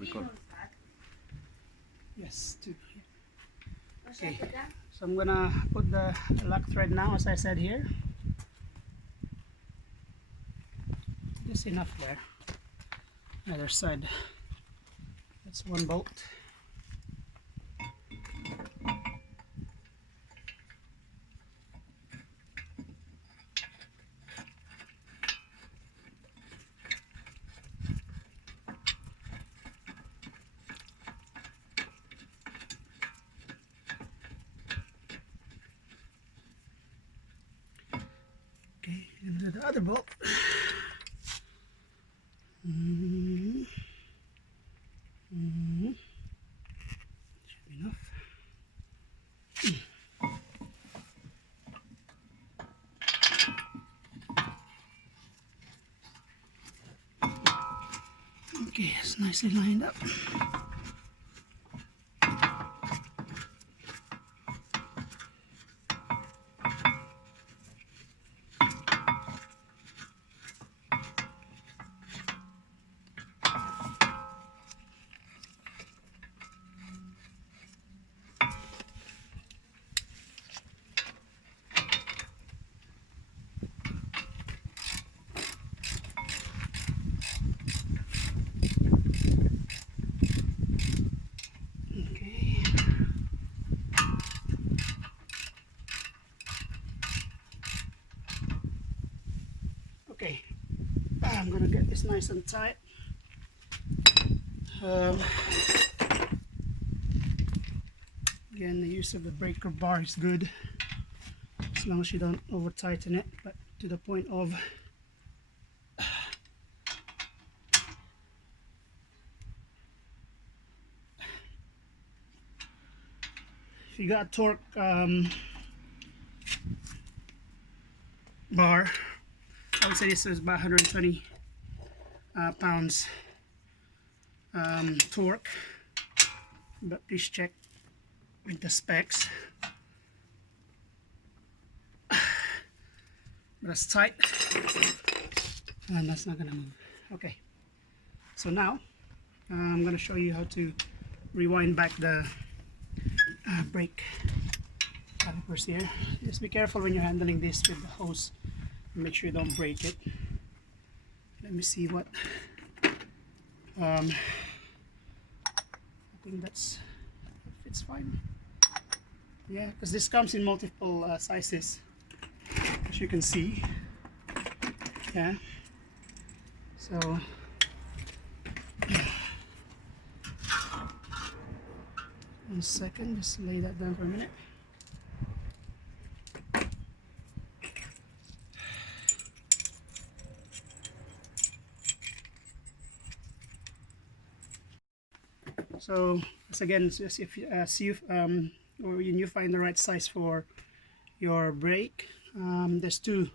record. Yes, two. Okay, so I'm gonna put the lock thread now, as I said here. Just enough there. Other side. That's one bolt. Okay, and the other bolt. Should be enough. Okay, it's nicely lined up. Okay. Okay, I'm gonna get this nice and tight. Again, the use of the breaker bar is good, as long as you don't over tighten it, but to the point of if you got a torque bar, I would say this is about 120 pounds torque, but please check with the specs. But it's tight and that's not gonna move. Okay, so now I'm gonna show you how to rewind back the brake calipers here. Just be careful when you're handling this with the hose. Make sure you don't break it. Let me see what I think that fits fine. Yeah, because this comes in multiple sizes, as you can see. Yeah, so one second, just lay that down for a minute. So again, just if you see or when you find the right size for your brake, there's two.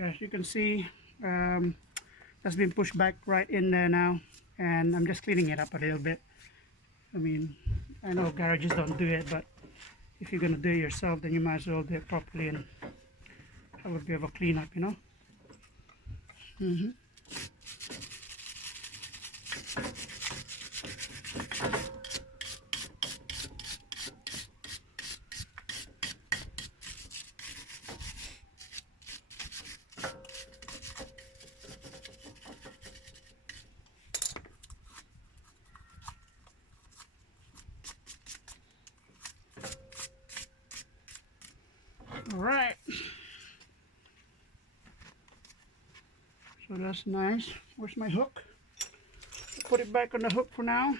As you can see, that's been pushed back right in there now, and I'm just cleaning it up a little bit. I mean, I know garages don't do it, but if you're gonna do it yourself, then you might as well do it properly and have a bit of a cleanup, you know. All right, so that's nice. Where's my hook? Put it back on the hook for now.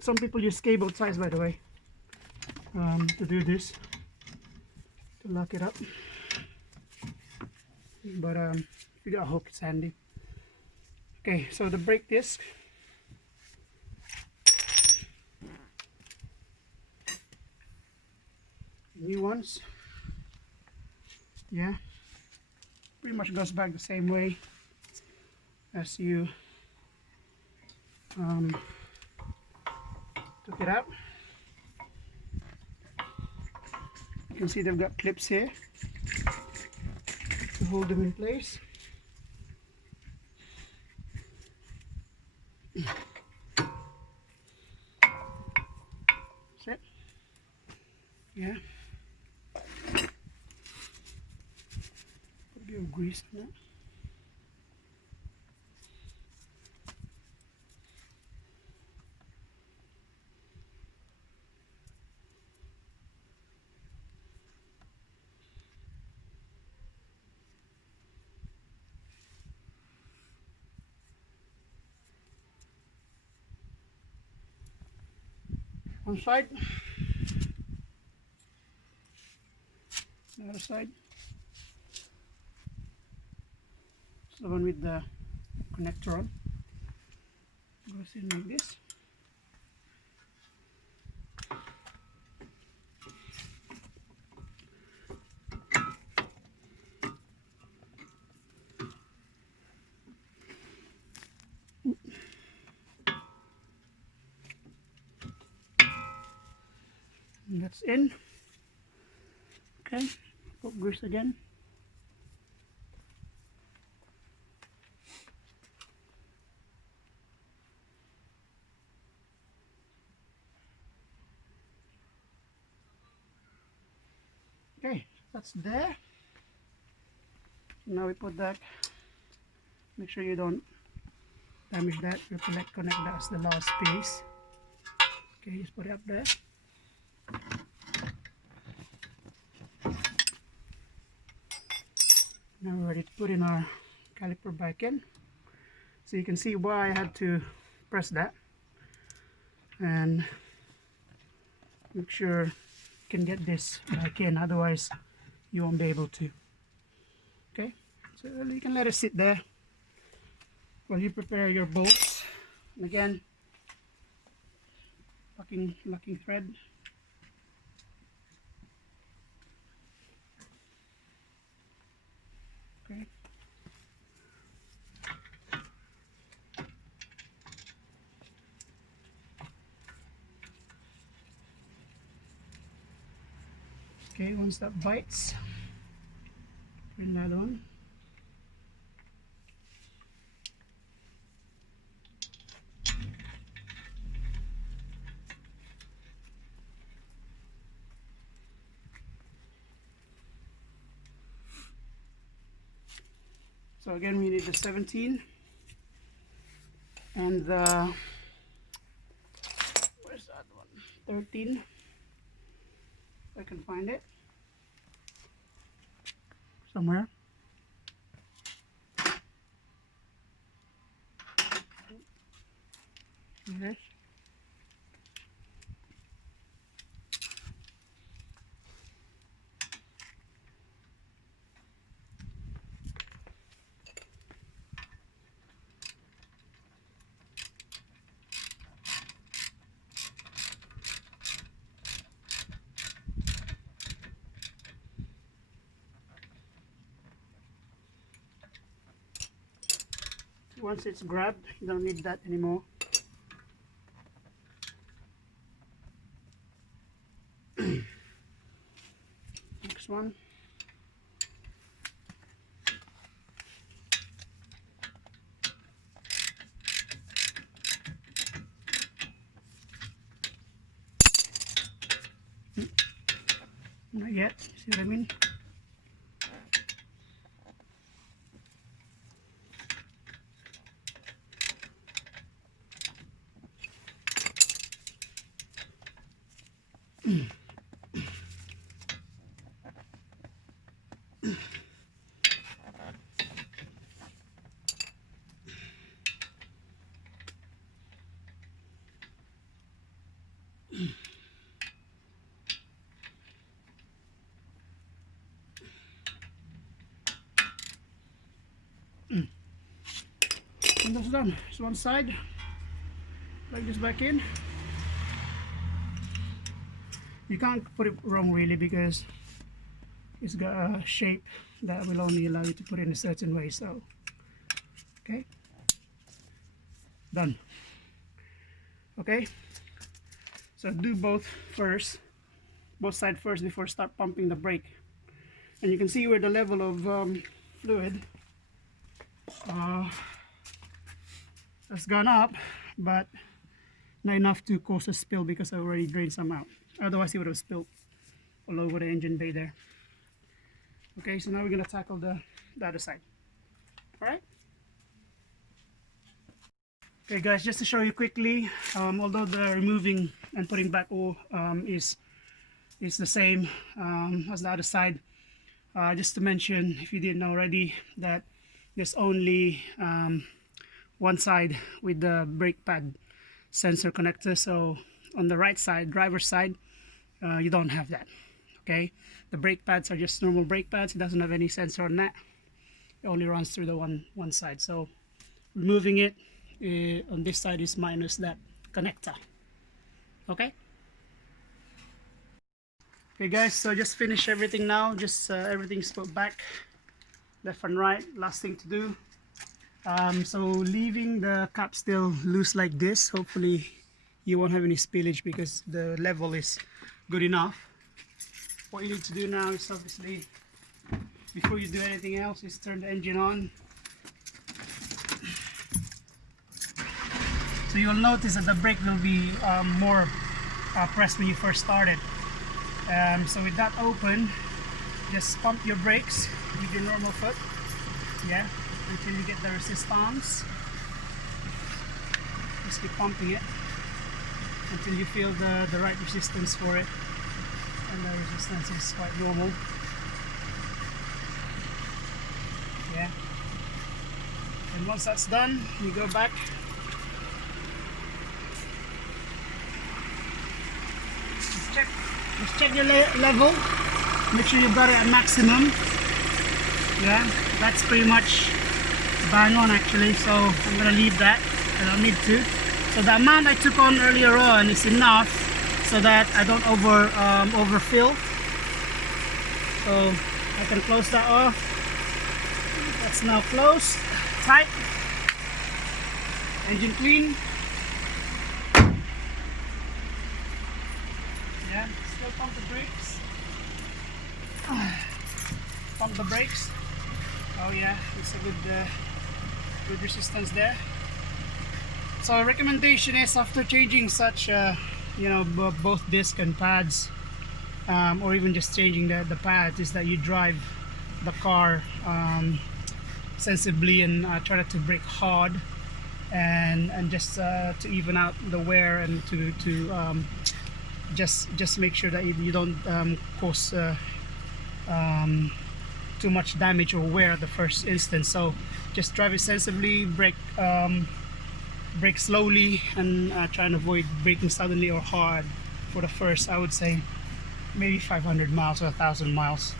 Some people use cable ties, by the way, to do this, to lock it up. But if you got a hook, it's handy. Okay, so the brake disc. New ones. Yeah, pretty much goes back the same way as you took it out. You can see they've got clips here. to hold them in place. That's it. Yeah. Put a bit of grease on that. One side, the other side. It's the one with the connector on. Goes in like this. And that's in. Okay, put grease again. Okay, that's there. Now we put that. Make sure you don't damage that. You connect that as the last piece. Okay, just put it up there. Now we're ready to put in our caliper back in. So you can see why I had to press that. And make sure you can get this back in, otherwise you won't be able to. Okay, so you can let it sit there while you prepare your bolts. And again, locking thread. Okay. Okay, once that bites, turn that on. So again, we need the 17 and the, where's that one? 13. If I can find it somewhere. Yes. Once it's grabbed, you don't need that anymore. Next one. Not yet, see what I mean? And that's done. So one side, plug this back in. You can't put it wrong really, because it's got a shape that will only allow you to put it in a certain way. So okay, done. Okay, so do both sides first before start pumping the brake. And you can see where the level of fluid has gone up, but not enough to cause a spill because I already drained some out. Otherwise it would have spilled all over the engine bay there. Okay, so now we're going to tackle the other side. Alright? Okay guys, just to show you quickly, although the removing and putting back oil is the same as the other side, just to mention, if you didn't know already, that there's only one side with the brake pad sensor connector. So on the right side, driver's side, you don't have that. Okay, the brake pads are just normal brake pads. It doesn't have any sensor on that. It only runs through the one side. So removing it on this side is minus that connector. Okay. Okay guys, so just finish everything now. Just everything's put back, left and right. Last thing to do. So leaving the cap still loose like this, hopefully you won't have any spillage because the level is good enough. What you need to do now is, obviously, before you do anything else, is turn the engine on. So you'll notice that the brake will be more pressed when you first started. So with that open, just pump your brakes with your normal foot, yeah, until you get the resistance. Just keep pumping it until you feel the right resistance for it, and the resistance is quite normal, yeah. And once that's done, you go back. Just check your level, make sure you've got it at maximum. Yeah, that's pretty much bang on actually, so I'm gonna leave that. I don't need to. So the amount I took on earlier on is enough so that I don't overfill. So I can close that off. That's now closed, tight, engine clean. Yeah, still pump the brakes. Pump the brakes. Oh yeah, it's a good resistance there. So a recommendation is, after changing such you know, both disc and pads, or even just changing the pads, is that you drive the car sensibly and try not to brake hard, and just to even out the wear, and to just make sure that you don't cause too much damage or wear at the first instance. So just drive it sensibly, brake slowly, and try and avoid braking suddenly or hard for the first, I would say, maybe 500 miles or 1,000 miles.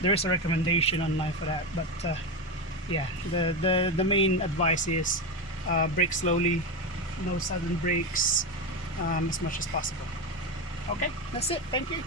There is a recommendation online for that, but yeah, the main advice is brake slowly, no sudden brakes, as much as possible. Okay, that's it. Thank you.